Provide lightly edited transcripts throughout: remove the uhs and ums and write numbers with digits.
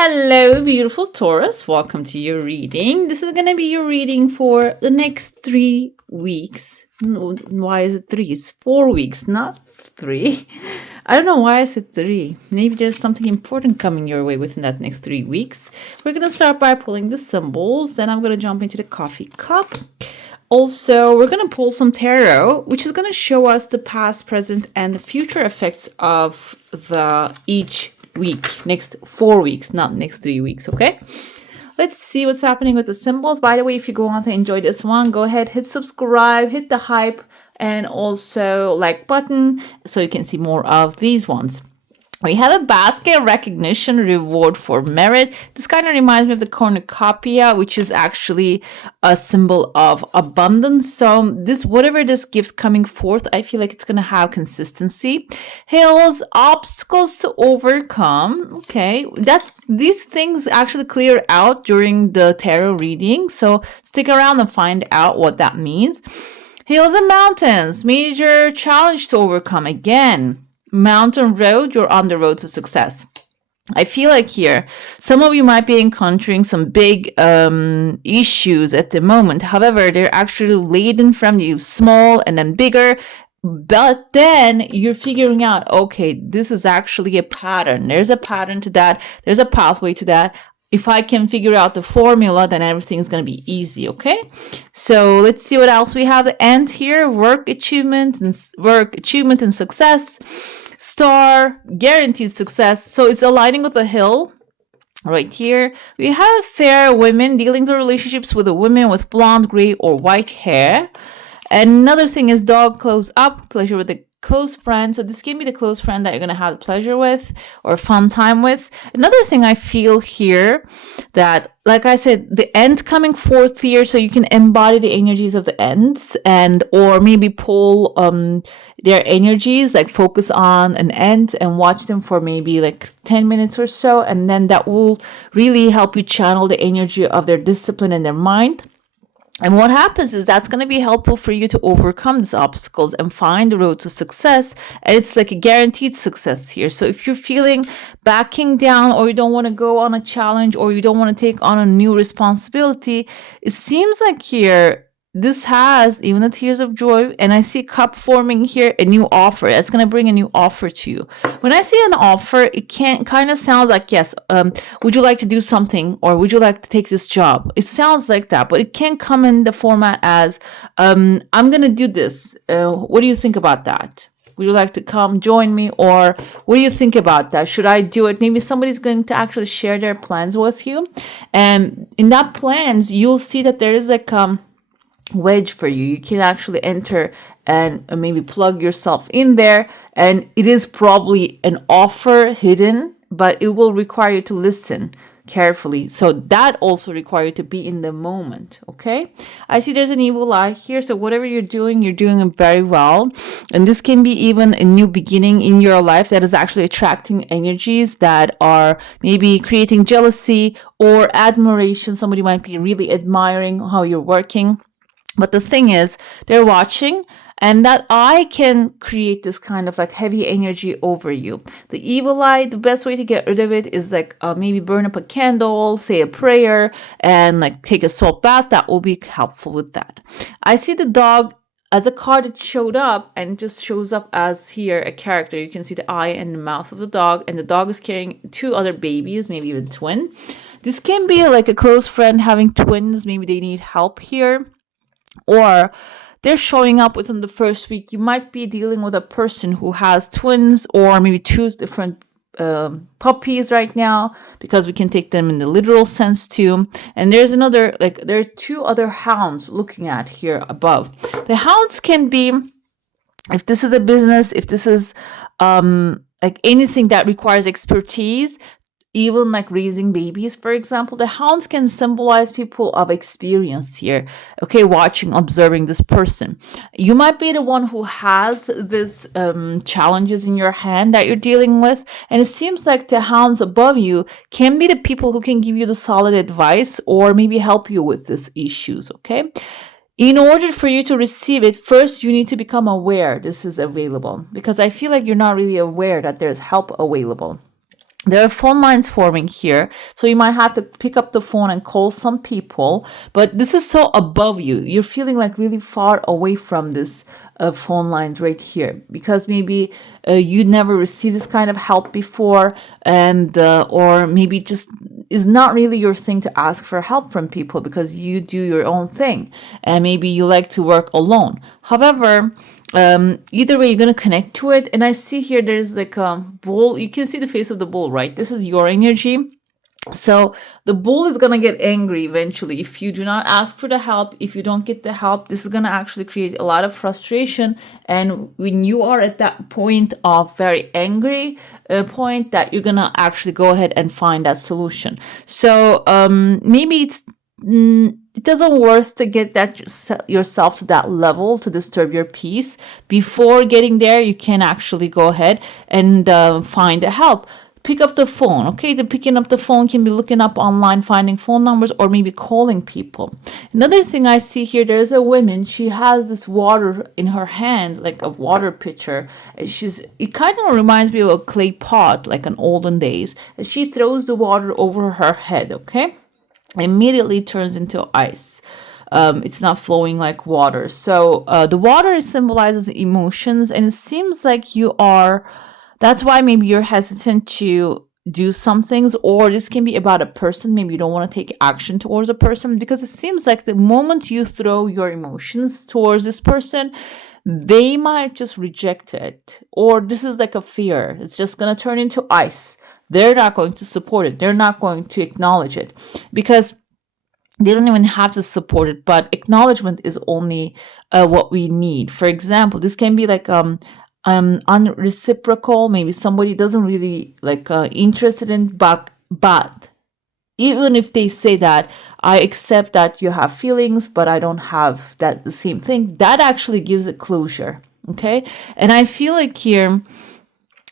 Hello, beautiful Taurus. Welcome to your reading. This is going to be your reading for the next 3 weeks. Why is it 3? It's 4 weeks, not 3. I don't know why I said 3. Maybe there's something important coming your way within that next 3 weeks. We're going to start by pulling the symbols. Then I'm going to jump into the coffee cup. Also, we're going to pull some tarot, which is going to show us the past, present, and the future effects of each week, next 4 weeks, not next 3 weeks. Okay, let's see what's happening with the symbols. By the way, if you go on to enjoy this one, go ahead, hit subscribe, hit the hype, and also like button so you can see more of these ones. We have a basket recognition reward for merit. This kind of reminds me of the cornucopia, which is actually a symbol of abundance. So this, whatever this gives coming forth, I feel like it's going to have consistency. Hills, obstacles to overcome. Okay, these things actually clear out during the tarot reading. So stick around and find out what that means. Hills and mountains, major challenge to overcome again. Mountain road, you're on the road to success. I feel like here, some of you might be encountering some big issues at the moment. However, they're actually laid in front of you, small and then bigger. But then you're figuring out, okay, this is actually a pattern. There's a pattern to that. There's a pathway to that. If I can figure out the formula, then everything's going to be easy, okay? So let's see what else we have. The end here, work achievement and success. Star, guaranteed success. So it's aligning with the hill right here. We have fair women, dealings or relationships with a woman with blonde, gray, or white hair. Another thing is dog close up, pleasure with a close friend. So this can be the close friend that you're going to have pleasure with or fun time with. Another thing I feel here that, like I said, the end coming forth here, so you can embody the energies of the ends and or maybe pull their energies, like focus on an end and watch them for maybe like 10 minutes or so. And then that will really help you channel the energy of their discipline and their mind. And what happens is that's going to be helpful for you to overcome these obstacles and find the road to success. And it's like a guaranteed success here. So if you're feeling backing down or you don't want to go on a challenge or you don't want to take on a new responsibility, it seems like here this has even the tears of joy. And I see cup forming here, a new offer. That's going to bring a new offer to you. When I say an offer, it can kind of sound like, yes, would you like to do something or would you like to take this job? It sounds like that, but it can come in the format as, I'm going to do this. What do you think about that? Would you like to come join me? Or what do you think about that? Should I do it? Maybe somebody's going to actually share their plans with you. And in that plans, you'll see that there is like, wedge for you. You can actually enter and maybe plug yourself in there, and it is probably an offer hidden, but it will require you to listen carefully. So that also requires you to be in the moment. Okay, I see there's an evil eye here, so whatever you're doing it very well. And this can be even a new beginning in your life that is actually attracting energies that are maybe creating jealousy or admiration. Somebody might be really admiring how you're working. But the thing is, they're watching, and that eye can create this kind of like heavy energy over you. The evil eye, the best way to get rid of it is like maybe burn up a candle, say a prayer, and like take a salt bath. That will be helpful with that. I see the dog as a card that showed up and it just shows up as here a character. You can see the eye and the mouth of the dog, and the dog is carrying 2 other babies, maybe even twin. This can be like a close friend having twins. Maybe they need help here. Or they're showing up within the first week. You might be dealing with a person who has twins or maybe 2 different puppies right now, because we can take them in the literal sense too. And there's another, like there are 2 other hounds looking at here above. The hounds can be, if this is a business, if this is like anything that requires expertise, even like raising babies, for example, the hounds can symbolize people of experience here. Okay, watching, observing this person. You might be the one who has this challenges in your hand that you're dealing with. And it seems like the hounds above you can be the people who can give you the solid advice or maybe help you with these issues, okay? In order for you to receive it, first you need to become aware this is available, because I feel like you're not really aware that there's help available. there are phone lines forming here, so you might have to pick up the phone and call some people, but this is so above you, you're feeling like really far away from this phone lines right here, because maybe you never received this kind of help before, and or maybe just is not really your thing to ask for help from people because you do your own thing, and maybe you like to work alone. However, either way, you're going to connect to it. And I see here there's like a bull. You can see the face of the bull, right? This is your energy. So the bull is going to get angry eventually if you do not ask for the help. If you don't get the help, this is going to actually create a lot of frustration. And when you are at that point of very angry point, that you're going to actually go ahead and find that solution. So maybe it doesn't worth to get that yourself to that level to disturb your peace. Before getting there, you can actually go ahead and find the help. Pick up the phone. Okay, the picking up the phone can be looking up online, finding phone numbers, or maybe calling people. Another thing I see here, there's a woman. She has this water in her hand, like a water pitcher. It kind of reminds me of a clay pot, like in olden days. And she throws the water over her head. Okay, immediately turns into ice. It's not flowing like water. So the water symbolizes emotions, and it seems like that's why maybe you're hesitant to do some things, or this can be about a person. Maybe you don't want to take action towards a person because it seems like the moment you throw your emotions towards this person, they might just reject it, or this is like a fear. It's just going to turn into ice. They're not going to support it. They're not going to acknowledge it because they don't even have to support it, but acknowledgement is only what we need. For example, this can be like unreciprocal. Maybe somebody doesn't really like interested in, but even if they say that, I accept that you have feelings, but I don't have the same thing, that actually gives a closure. Okay, and I feel like here,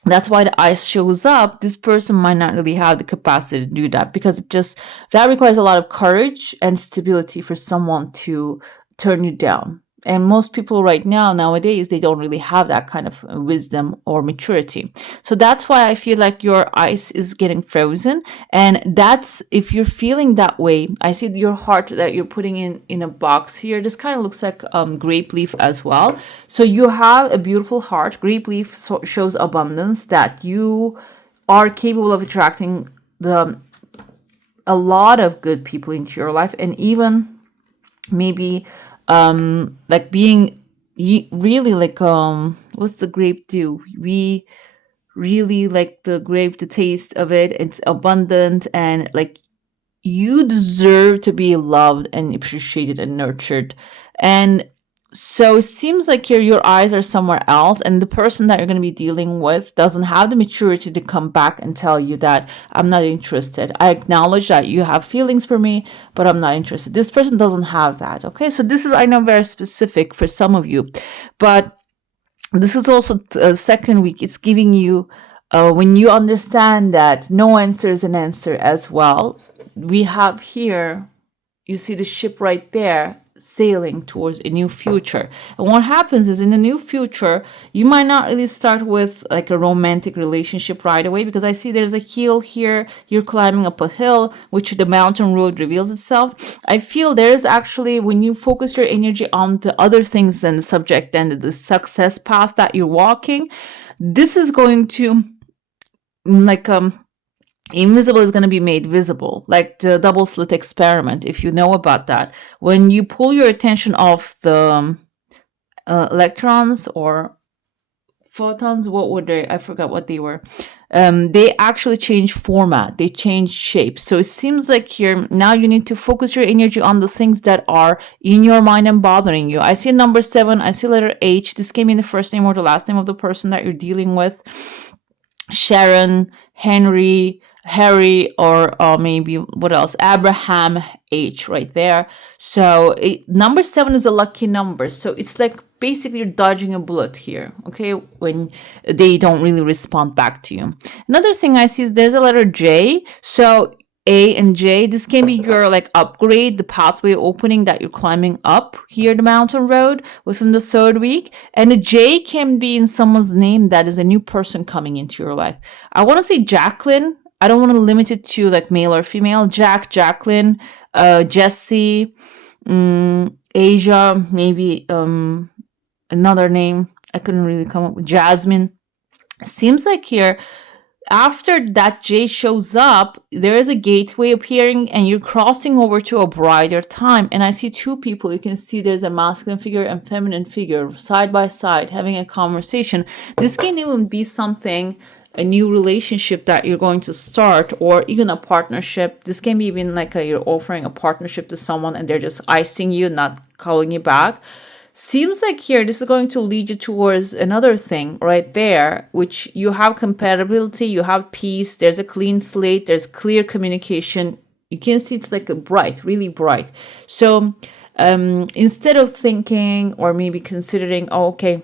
that's why the ice shows up. This person might not really have the capacity to do that because that requires a lot of courage and stability for someone to turn you down. And most people nowadays, they don't really have that kind of wisdom or maturity. So that's why I feel like your ice is getting frozen. And that's, if you're feeling that way, I see your heart that you're putting in a box here. This kind of looks like grape leaf as well. So you have a beautiful heart. Grape leaf shows abundance, that you are capable of attracting a lot of good people into your life, and even maybe like being really like what's the grape do? We really like the grape, the taste of it. It's abundant, and like you deserve to be loved and appreciated and nurtured. And so it seems like your eyes are somewhere else, and the person that you're going to be dealing with doesn't have the maturity to come back and tell you that I'm not interested. I acknowledge that you have feelings for me, but I'm not interested. This person doesn't have that. Okay, so this is, I know, very specific for some of you, but this is also second week. It's giving you, when you understand that no answer is an answer as well. We have here, you see the ship right there, sailing towards a new future. And what happens is, in the new future, you might not really start with like a romantic relationship right away, because I see there's a hill here. You're climbing up a hill, which the mountain road reveals itself. I feel there's actually, when you focus your energy on the other things than the subject and the success path that you're walking, this is going to like invisible is going to be made visible, like the double slit experiment, if you know about that. When you pull your attention off the electrons or photons, what were they? I forgot what they were. They actually change format, they change shape. So it seems like here now you need to focus your energy on the things that are in your mind and bothering you. I see number 7, I see letter H. This can be the first name or the last name of the person that you're dealing with. Sharon, Henry, Harry, or maybe what else? Abraham, H right there. So number 7 is a lucky number. So it's like basically you're dodging a bullet here, okay, when they don't really respond back to you. Another thing I see is there's a letter J. So A and J, this can be your like upgrade, the pathway opening that you're climbing up here, the mountain road within the 3rd week. And the J can be in someone's name that is a new person coming into your life. I want to say Jacqueline. I don't want to limit it to like male or female. Jack, Jacqueline, Jesse, Asia, maybe another name I couldn't really come up with. Jasmine. Seems like here, after that J shows up, there is a gateway appearing and you're crossing over to a brighter time. And I see two people. You can see there's a masculine figure and feminine figure side by side having a conversation. This can even be something, a new relationship that you're going to start, or even a partnership. This can be even like you're offering a partnership to someone and they're just icing you, not calling you back. Seems like here this is going to lead you towards another thing right there, which you have compatibility, you have peace, there's a clean slate, there's clear communication. You can see it's like a bright, really bright. So instead of thinking or maybe considering, oh, okay,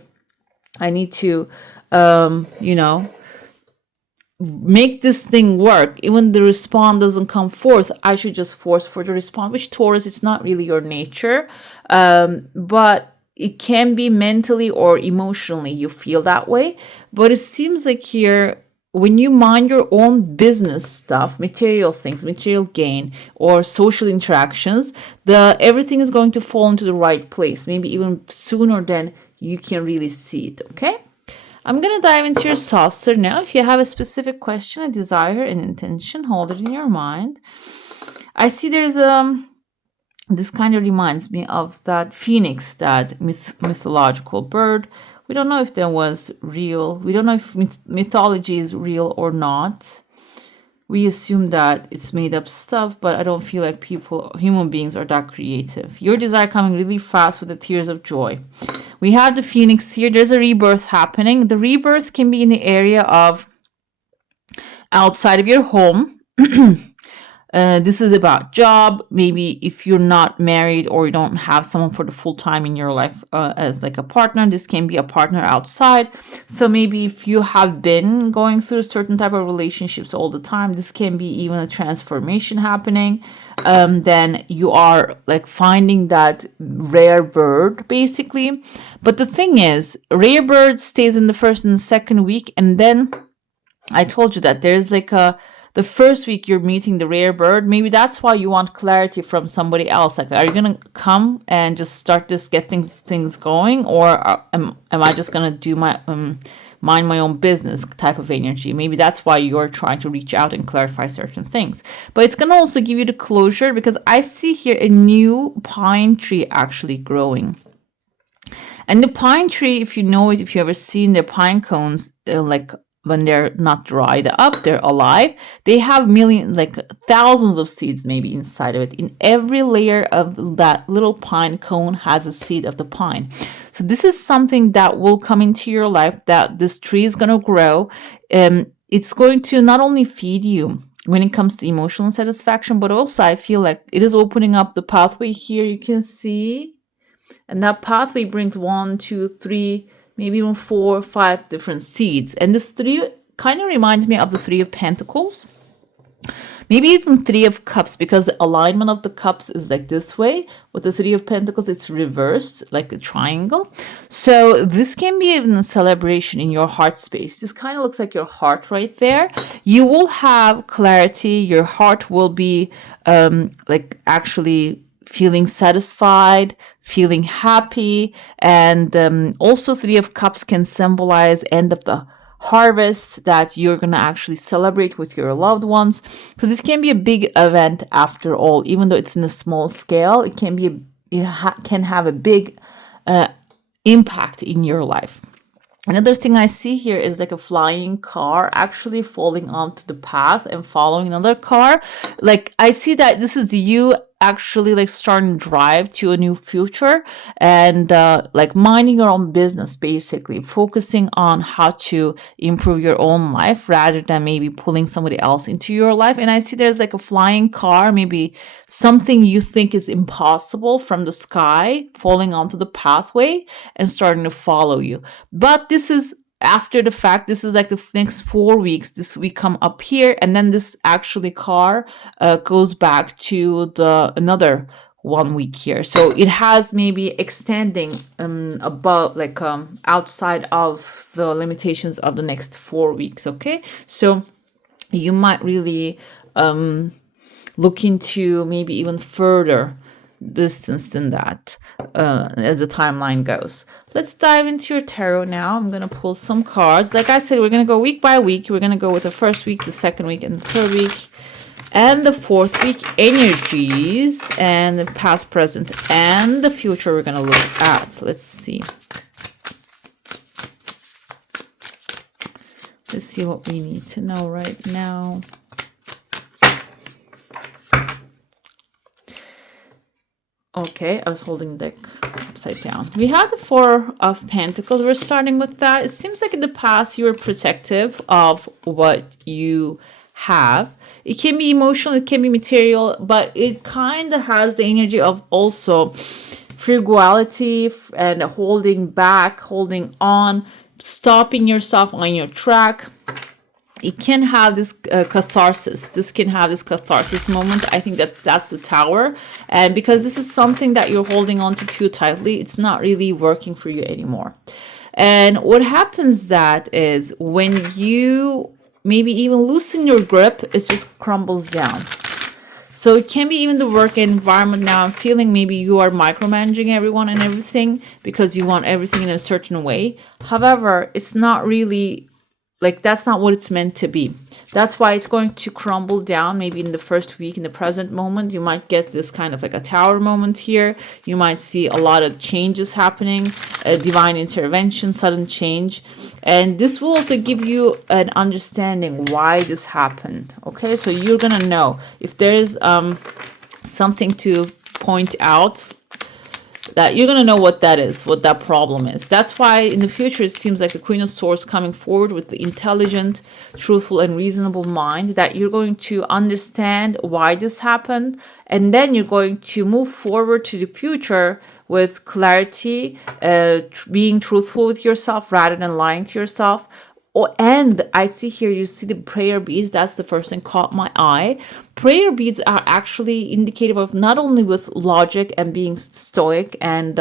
I need to, make this thing work, even the response doesn't come forth, I should just force for the response, which Taurus, it's not really your nature. But it can be mentally or emotionally you feel that way. But it seems like here, when you mind your own business stuff, material things, material gain, or social interactions, everything is going to fall into the right place, maybe even sooner than you can really see it. Okay, I'm going to dive into your saucer now. If you have a specific question, a desire, an intention, hold it in your mind. I see there's this kind of reminds me of that phoenix, that mythological bird. We don't know if that was real. We don't know if mythology is real or not. We assume that it's made up stuff, but I don't feel like human beings are that creative. Your desire coming really fast with the tears of joy. We have the phoenix here. There's a rebirth happening. The rebirth can be in the area of outside of your home. This is about job. Maybe if you're not married or you don't have someone for the full time in your life as like a partner, this can be a partner outside. So maybe if you have been going through certain type of relationships all the time, this can be even a transformation happening. Then you are like finding that rare bird basically. But the thing is, rare bird stays in the first and the second week. And then I told you that there's like the first week you're meeting the rare bird. Maybe that's why you want clarity from somebody else. Like, are you going to come and just start this, get things going? Or am I just going to do my mind my own business type of energy? Maybe that's why you're trying to reach out and clarify certain things. But it's going to also give you the closure, because I see here a new pine tree actually growing. And the pine tree, if you know it, if you ever seen their pine cones, like when they're not dried up, they're alive. They have millions, like thousands of seeds maybe inside of it. In every layer of that little pine cone has a seed of the pine. So this is something that will come into your life, that this tree is going to grow. It's going to not only feed you when it comes to emotional satisfaction, but also I feel like it is opening up the pathway here. You can see. And that pathway brings 1, 2, 3, maybe even 4 or 5 different seeds. And this 3 kind of reminds me of the 3 of Pentacles. Maybe even 3 of Cups, because the alignment of the cups is like this way. With the 3 of Pentacles, it's reversed, like a triangle. So this can be even a celebration in your heart space. This kind of looks like your heart right there. You will have clarity. Your heart will be like actually feeling satisfied, feeling happy. And also 3 of Cups can symbolize end of the harvest that you're going to actually celebrate with your loved ones. So this can be a big event after all, even though it's in a small scale. It can be can have a big impact in your life. Another thing I see here is like a flying car actually falling onto the path and following another car. Like I see that this is you actually like starting to drive to a new future and like minding your own business, basically focusing on how to improve your own life rather than maybe pulling somebody else into your life. And I see there's like a flying car, maybe something you think is impossible from the sky falling onto the pathway and starting to follow you. But this is after the fact. This is like the next 4 weeks. This we come up here, and then this actually car goes back to the another 1 week here. So it has maybe extending above, like outside of the limitations of the next 4 weeks. Okay, so you might really look into maybe even further distance than that as the timeline goes. Let's dive into your tarot now. I'm going to pull some cards. Like I said, we're going to go week by week. We're going to go with the first week, the second week, and the third week, and the fourth week energies, and the past, present, and the future we're going to look at. Let's see. Let's see what we need to know right now. Okay, I was holding the deck upside down. We have the Four of Pentacles. We're starting with that. It seems like in the past you were protective of what you have. It can be emotional, it can be material, but it kind of has the energy of also frugality and holding back, holding on, stopping yourself on your track. It can have this catharsis. This can have this catharsis moment. I think that's the Tower. And because this is something that you're holding on to too tightly, it's not really working for you anymore. And what happens that is when you maybe even loosen your grip, it just crumbles down. So it can be even the work environment now. I'm feeling maybe you are micromanaging everyone and everything because you want everything in a certain way. However, it's not really like that's not what it's meant to be. That's why it's going to crumble down. Maybe in the first week, in the present moment, you might get this kind of like a Tower moment here. You might see a lot of changes happening, a divine intervention, sudden change. And this will also give you an understanding why this happened. Okay, so you're going to know if there's something to point out, that you're going to know what that is, what that problem is. That's why in the future, it seems like the Queen of Swords coming forward with the intelligent, truthful, and reasonable mind, that you're going to understand why this happened. And then you're going to move forward to the future with clarity, being truthful with yourself rather than lying to yourself. Oh, and I see here, you see the prayer beads. That's the first thing caught my eye. Prayer beads are actually indicative of not only with logic and being stoic and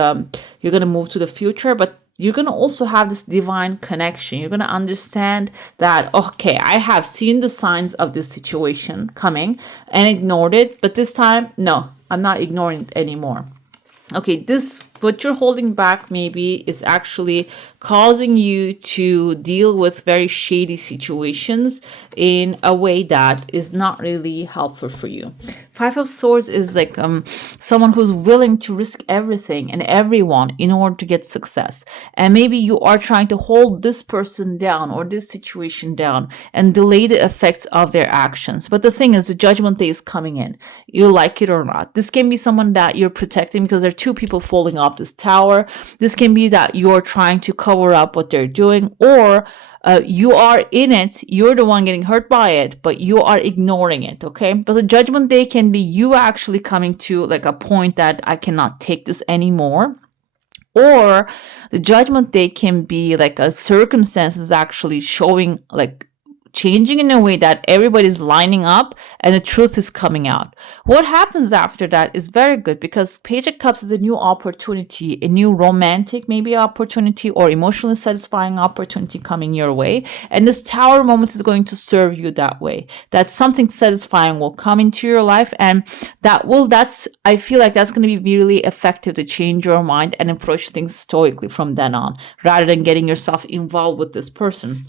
you're going to move to the future, but you're going to also have this divine connection. You're going to understand that, okay, I have seen the signs of this situation coming and ignored it. But this time, no, I'm not ignoring it anymore. Okay, this, what you're holding back maybe is actually causing you to deal with very shady situations in a way that is not really helpful for you. Five of Swords is like someone who's willing to risk everything and everyone in order to get success. And maybe you are trying to hold this person down or this situation down and delay the effects of their actions. But the thing is, the Judgment Day is coming in. You like it or not. This can be someone that you're protecting because there are two people falling off this tower. This can be that you're trying to cover up what they're doing, or you are in it, you're the one getting hurt by it, but you are ignoring it, okay? But the Judgment Day can be you actually coming to like a point that I cannot take this anymore. Or the Judgment Day can be like a circumstances actually showing like changing in a way that everybody's lining up and the truth is coming out. What happens after that is very good because Page of Cups is a new opportunity, a new romantic maybe opportunity or emotionally satisfying opportunity coming your way. And this Tower moment is going to serve you that way. That something satisfying will come into your life, and I feel like that's going to be really effective to change your mind and approach things stoically from then on, rather than getting yourself involved with this person.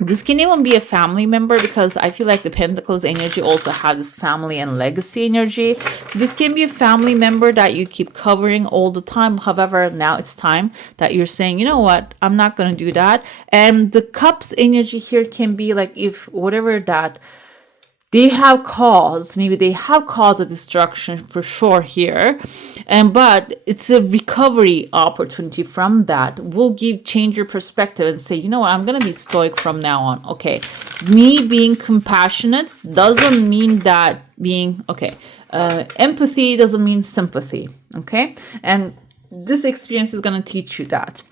This can even be a family member because I feel like the Pentacles energy also have this family and legacy energy. So this can be a family member that you keep covering all the time. However, now it's time that you're saying, you know what, I'm not going to do that. And the Cups energy here can be like if whatever that they have caused, maybe they have caused a destruction for sure here, but it's a recovery opportunity from that. Will change your perspective and say, you know what, I'm gonna be stoic from now on. Okay, me being compassionate doesn't mean that being empathy doesn't mean sympathy. Okay, and this experience is gonna teach you that.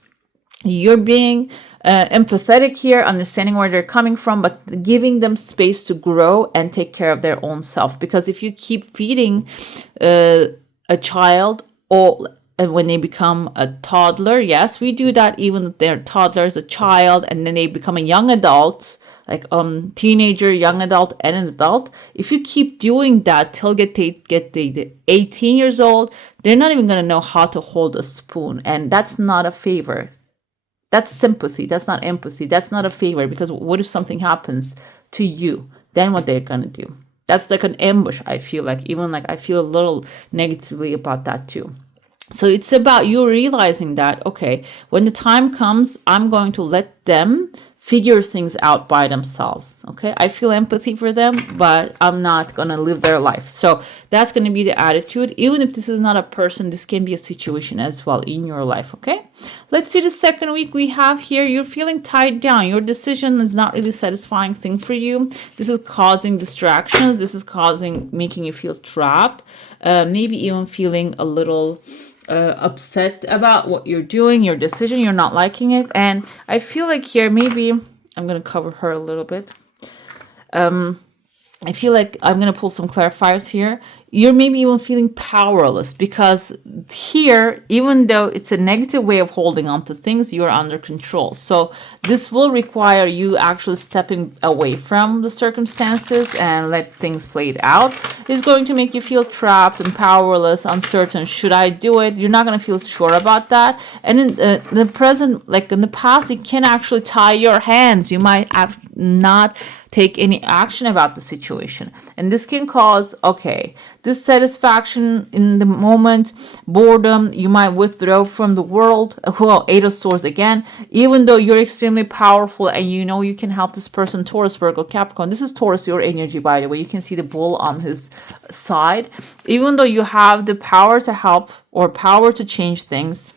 You're being empathetic here, understanding where they're coming from, but giving them space to grow and take care of their own self. Because if you keep feeding a child or when they become a toddler, yes, we do that even if they're toddlers, a child, and then they become a young adult, like teenager, young adult, and an adult, if you keep doing that till the 18 years old, they're not even going to know how to hold a spoon. And that's not a favor. That's sympathy. That's not empathy. That's not a favor, because what if something happens to you? Then what they're going to do? That's like an ambush, I feel like. Even like I feel a little negatively about that too. So it's about you realizing that, okay, when the time comes, I'm going to let them figure things out by themselves. Okay, I feel empathy for them, but I'm not going to live their life. So that's going to be the attitude. Even if this is not a person, this can be a situation as well in your life. Okay, let's see the second week we have here. You're feeling tied down. Your decision is not really satisfying thing for you. This is causing distractions. This is making you feel trapped. Maybe even feeling a little upset about what you're doing, your decision, you're not liking it. And I feel like here, maybe I'm going to cover her a little bit. I feel like I'm going to pull some clarifiers here. You're maybe even feeling powerless, because here, even though it's a negative way of holding on to things, you're under control. So this will require you actually stepping away from the circumstances and let things play it out. It's going to make you feel trapped and powerless, uncertain. Should I do it? You're not going to feel sure about that. And in the present, like in the past, it can actually tie your hands. You might have not take any action about the situation. And this can cause, dissatisfaction in the moment, boredom. You might withdraw from the world. Well, 8 of Swords again. Even though you're extremely powerful and you know you can help this person, Taurus, Virgo, Capricorn. This is Taurus, your energy, by the way. You can see the bull on his side. Even though you have the power to help or power to change things,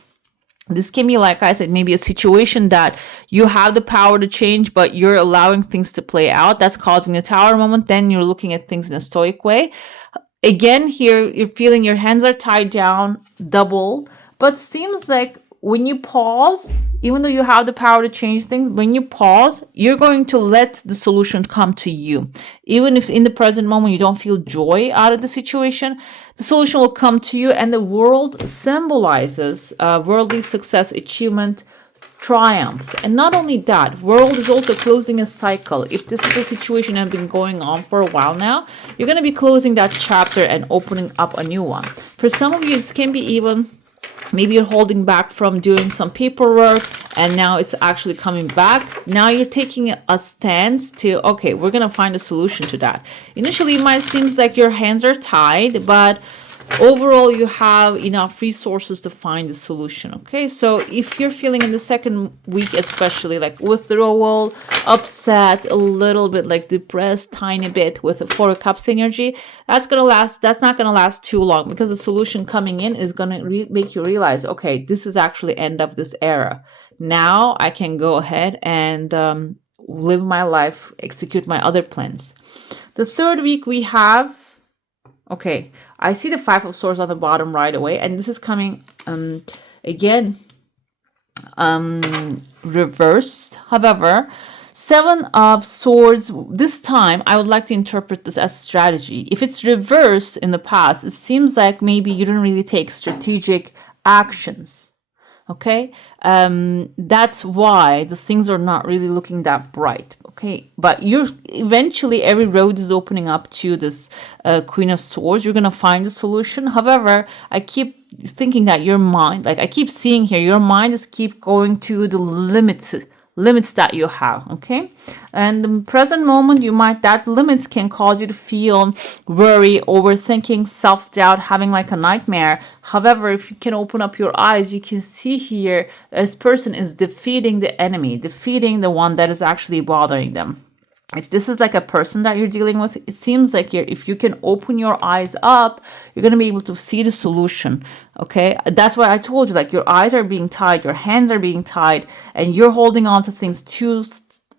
this can be, like I said, maybe a situation that you have the power to change, but you're allowing things to play out. That's causing a Tower moment. Then you're looking at things in a stoic way. Again, here, you're feeling your hands are tied down, double. But seems like when you pause, even though you have the power to change things, when you pause, you're going to let the solution come to you. Even if in the present moment you don't feel joy out of the situation, the solution will come to you. And the world symbolizes worldly success, achievement, triumph. And not only that, world is also closing a cycle. If this is a situation that has been going on for a while now, you're going to be closing that chapter and opening up a new one. For some of you, this can be even, maybe you're holding back from doing some paperwork and now it's actually coming back. Now you're taking a stance to, okay, we're going to find a solution to that. Initially, it might seem like your hands are tied, but overall, you have enough resources to find a solution. Okay, so if you're feeling in the second week, especially like withdrawal, upset, a little bit like depressed, tiny bit with a 4 of Cups energy, that's not gonna last too long, because the solution coming in is gonna make you realize, okay, this is actually end of this era. Now I can go ahead and live my life, execute my other plans. The third week we have, okay, I see the 5 of Swords on the bottom right away, and this is coming again reversed. However, 7 of Swords, this time I would like to interpret this as strategy. If it's reversed in the past, it seems like maybe you didn't really take strategic actions. Okay, that's why the things are not really looking that bright. Okay, but you're eventually, every road is opening up to this Queen of Swords. You're gonna find a solution. However, I keep thinking that your mind, like I keep seeing here, your mind is keep going to the limits that you have. Okay, and the present moment, that limits can cause you to feel worry, overthinking, self-doubt, having like a nightmare. However, if you can open up your eyes, you can see here this person is defeating the enemy, defeating the one that is actually bothering them. If this is like a person that you're dealing with, it seems like if you can open your eyes up, you're going to be able to see the solution. Okay, that's why I told you, like your eyes are being tied, your hands are being tied, and you're holding on to things too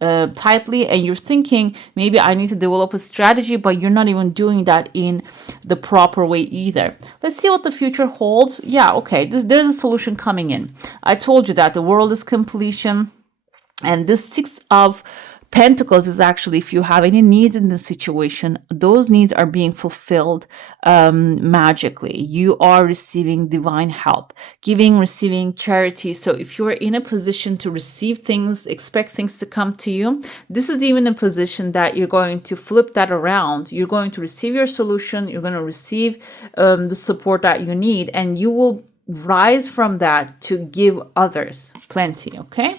tightly, and you're thinking maybe I need to develop a strategy, but you're not even doing that in the proper way either. Let's see what the future holds. Yeah, okay, there's a solution coming in. I told you that the world is completion, and this 6 of Pentacles is actually if you have any needs in this situation, those needs are being fulfilled magically. You are receiving divine help, giving, receiving charity. So if you're in a position to receive things, expect things to come to you, this is even a position that you're going to flip that around. You're going to receive your solution. You're going to receive the support that you need, and you will rise from that to give others plenty. Okay,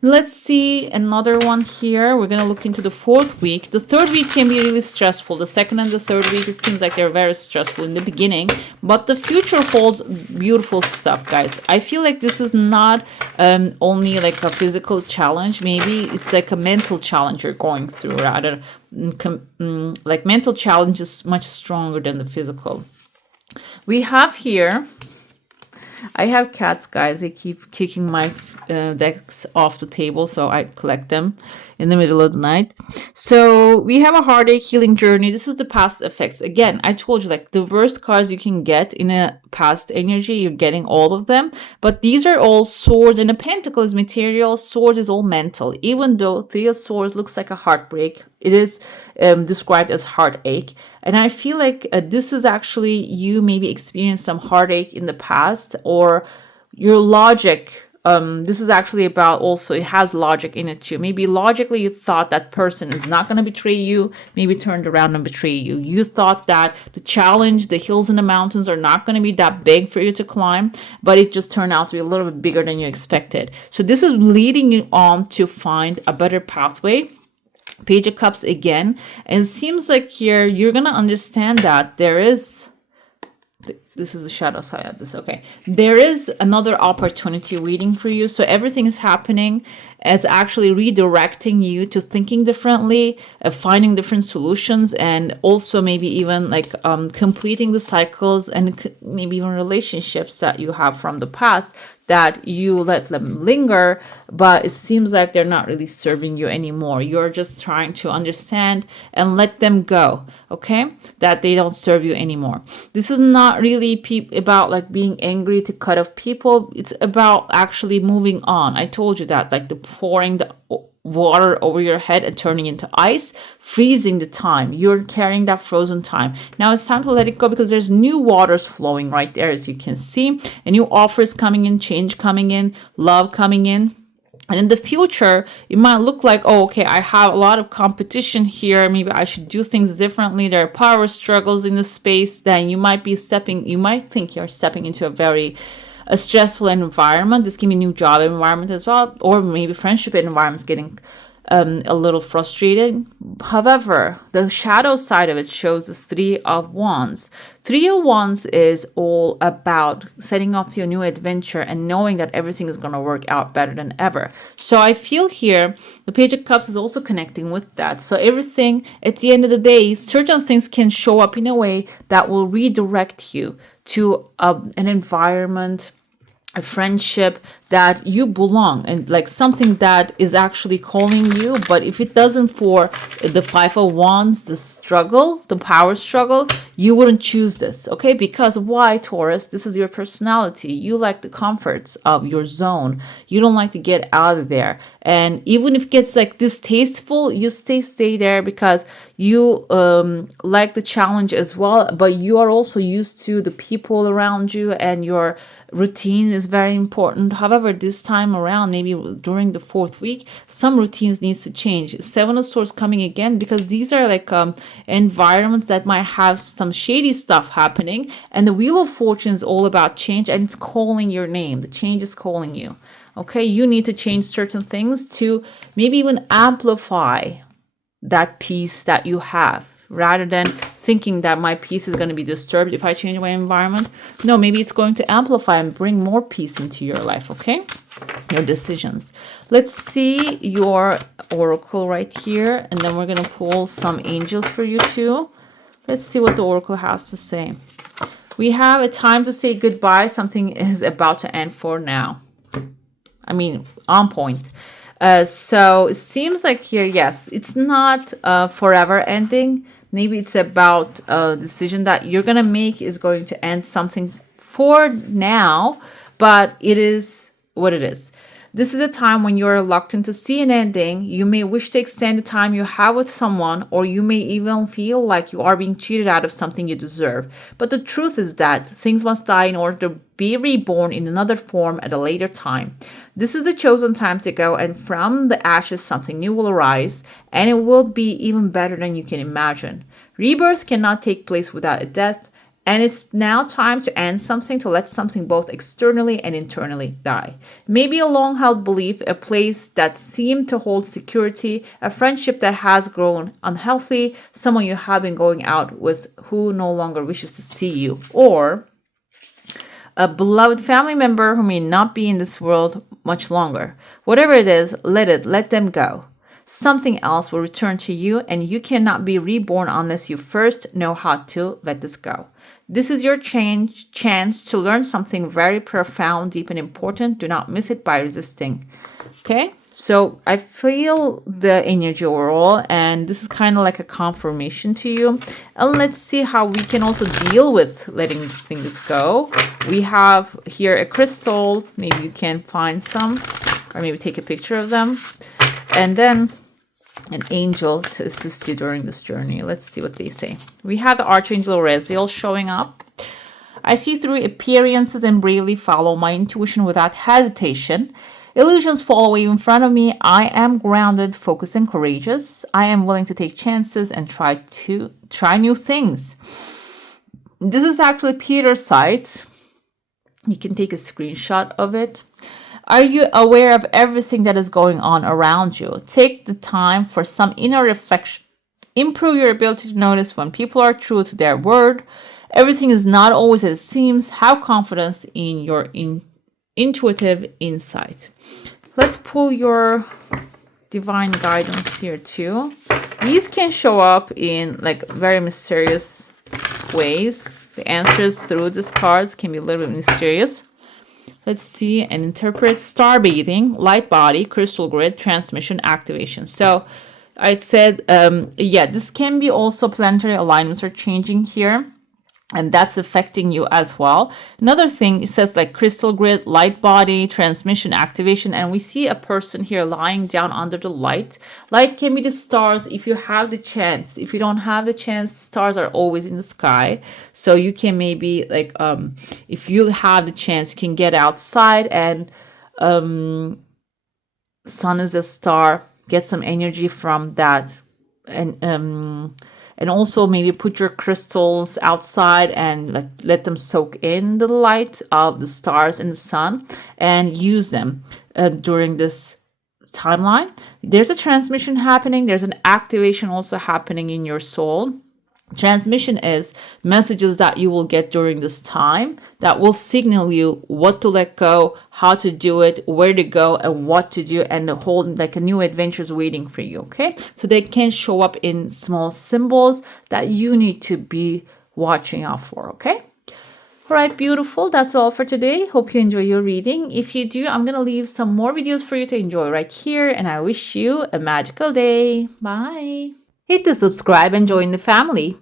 let's see another one here. We're going to look into the 4th week. The 3rd week can be really stressful. The 2nd and the 3rd week, it seems like they're very stressful in the beginning, but the future holds beautiful stuff, guys. I feel like this is not only like a physical challenge. Maybe it's like a mental challenge you're going through, rather. Like mental challenge is much stronger than the physical. We have here, I have cats, guys. They keep kicking my decks off the table, so I collect them in the middle of the night. So we have a heartache healing journey. This is the past effects. Again, I told you, like, the worst cards you can get in a past energy, you're getting all of them. But these are all swords, and a pentacle is material. Swords is all mental. Even though 3 of Swords looks like a heartbreak, it is described as heartache. And I feel like this is actually you maybe experienced some heartache in the past, or your logic. This is actually about also, it has logic in it too. Maybe logically you thought that person is not going to betray you, maybe turned around and betray you. You thought that the challenge, the hills and the mountains are not going to be that big for you to climb, but it just turned out to be a little bit bigger than you expected. So this is leading you on to find a better pathway. Page of Cups again. And it seems like here you're going to understand that there is, this is the shadow side of this. Okay. There is another opportunity waiting for you. So everything is happening as actually redirecting you to thinking differently, finding different solutions, and also maybe even like completing the cycles and maybe even relationships that you have from the past that you let them linger, but it seems like they're not really serving you anymore. You're just trying to understand and let them go, okay? That they don't serve you anymore. This is not really about like being angry to cut off people. It's about actually moving on. I told you that, like the pouring the water over your head and turning into ice, freezing the time. You're carrying that frozen time. Now it's time to let it go, because there's new waters flowing right there, as you can see. A new offers coming in, change coming in, love coming in. And in the future, it might look like, oh, okay, I have a lot of competition here. Maybe I should do things differently. There are power struggles in the space. Then you might think you're stepping into a stressful environment. This can be a new job environment as well, or maybe friendship environments getting a little frustrated. However, the shadow side of it shows this 3 of Wands. 3 of Wands is all about setting off to a new adventure and knowing that everything is going to work out better than ever. So I feel here the Page of Cups is also connecting with that. So everything, at the end of the day, certain things can show up in a way that will redirect you to an environment, a friendship that you belong, and like something that is actually calling you. But if it doesn't, for the 5 of Wands, the struggle, the power struggle, you wouldn't choose this, okay? Because why, Taurus? This is your personality. You like the comforts of your zone. You don't like to get out of there. And even if it gets like distasteful, you stay there because you like the challenge as well. But you are also used to the people around you, and your routine is very important. However, this time around, maybe during the 4th week, some routines needs to change. 7 of Swords coming again, because these are like environments that might have some shady stuff happening, and the Wheel of Fortune is all about change, and it's calling your name. The change is calling you. Okay, you need to change certain things to maybe even amplify that peace that you have, rather than thinking that my peace is going to be disturbed if I change my environment. No, maybe it's going to amplify and bring more peace into your life, okay? Your decisions. Let's see your oracle right here, and then we're going to pull some angels for you too. Let's see what the oracle has to say. We have a time to say goodbye. Something is about to end for now. I mean, on point. So it seems like here, yes, it's not forever ending. Maybe it's about a decision that you're going to make is going to end something for now, but it is what it is. This is a time when you're reluctant to see an ending. You may wish to extend the time you have with someone, or you may even feel like you are being cheated out of something you deserve. But the truth is that things must die in order to be reborn in another form at a later time. This is the chosen time to go, and from the ashes, something new will arise, and it will be even better than you can imagine. Rebirth cannot take place without a death. And it's now time to end something, to let something both externally and internally die. Maybe a long held belief, a place that seemed to hold security, a friendship that has grown unhealthy, someone you have been going out with who no longer wishes to see you, or a beloved family member who may not be in this world much longer. Whatever it is, let them go. Something else will return to you, and you cannot be reborn unless you first know how to let this go. This is your chance to learn something very profound, deep, and important. Do not miss it by resisting. Okay, so I feel the energy overall, and this is kind of like a confirmation to you. And let's see how we can also deal with letting things go. We have here a crystal. Maybe you can find some, or maybe take a picture of them. And then an angel to assist you during this journey. Let's see what they say. We have the Archangel Raziel showing up. I see through appearances and bravely follow my intuition without hesitation. Illusions fall away in front of me. I am grounded, focused, and courageous. I am willing to take chances and try new things. This is actually Peter's site. You can take a screenshot of it. Are you aware of everything that is going on around you? Take the time for some inner reflection. Improve your ability to notice when people are true to their word. Everything is not always as it seems. Have confidence in your intuitive insight. Let's pull your divine guidance here too. These can show up in like very mysterious ways. The answers through these cards can be a little bit mysterious. Let's see and interpret star bathing, light body, crystal grid, transmission, activation. So I said, this can be also planetary alignments are changing here. And that's affecting you as well. Another thing, it says like crystal grid, light body, transmission, activation. And we see a person here lying down under the light. Light can be the stars if you have the chance. If you don't have the chance, stars are always in the sky. So you can maybe like, if you have the chance, you can get outside and sun is a star. Get some energy from that. And also maybe put your crystals outside and let them soak in the light of the stars and the sun and use them during this timeline. There's a transmission happening. There's an activation also happening in your soul. Transmission is messages that you will get during this time that will signal you what to let go, how to do it, where to go, and what to do, and the whole like a new adventure is waiting for you. Okay, so they can show up in small symbols that you need to be watching out for. Okay. All right, beautiful. That's all for today. Hope you enjoy your reading. If you do, I'm going to leave some more videos for you to enjoy right here. And I wish you a magical day. Bye. Hit the subscribe and join the family.